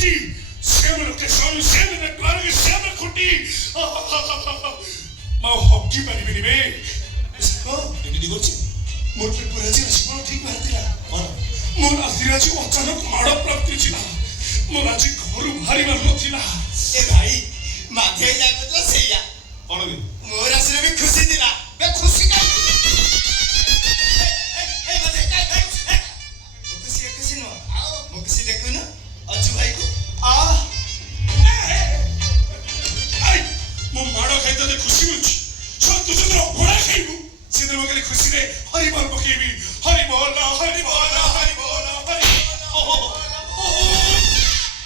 जी same location same network same खुटी मां hockey परिबिनी बे AD करछि मोर पेपराची राशिफल ठीक बाहरतिला मोर आशीराची अचानक माड़ प्राप्ति छिला मोर आज घर भारी मार नथिला ए भाई माथे जाको तो सेया कोन बे मोर आसरे भी खुशी दिला बे खुशी का ए मते काय खुशी न आओ मो खुशी देखु न अजू भाई को आ आई मो माड़ खाइता दे खुशी मिलछि सो तुझे तो घोड़ा खाइबू सीधे मगले खुशी रे हरि बोल पकेबी हरि बोल हरि बोल हरि बोल हरि बोल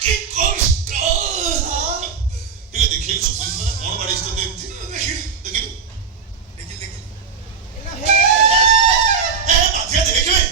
की कष्ट ठीक देखिल सु पुलिस कोन बाड़ी स्थित देमति देखिल देखिल ए माथिया देखिबे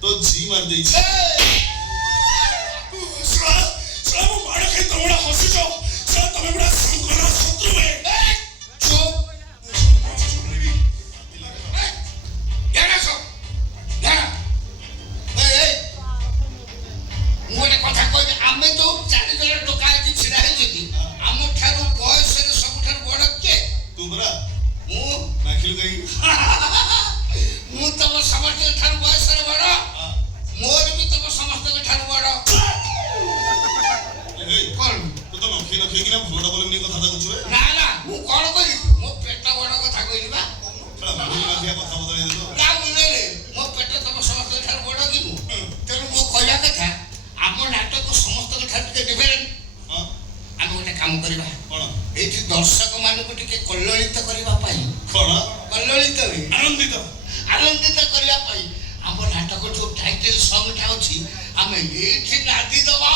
तो जी मार देई छी सब माड़ के तोड़ा हसी जाओ सब तमे बड़ा संगरा शत्रु है चुप याना सो याना ए मोने कथा कहि आमे तो चारि जण टोका आछि छिड़ा हे जति आम ठारू बयस रे सब ठारू बड़ के तू बरा मु नाखिल गई मु तम समस्त ठारू बयस रे बड़ मोर भी तम समस्त ठारू बड़ ए कोन तू तो नखि नखि कि ना भलोडा बोलनी कथा दा कुछवे ना ना मु कोन कहि मो पेटा बड़ कथा कहिली बा छड़ा माखिल माखिया कथा बदले दो ना मुने मो पेटा तम समस्त ठारू बड़ कि मु तेनु मो कहया कथा आम नाटक समस्त ठारू के डिफरेंट हां आम गोटे काम करबा कोन एठी दर्शक मानको टिके कल्लोलित करबा पाई कोन कल्लोलित रे आनंदित करबा पाई आम नाटक जो टाइटल सॉन्ग टा अछि आमे एठी नादी दबा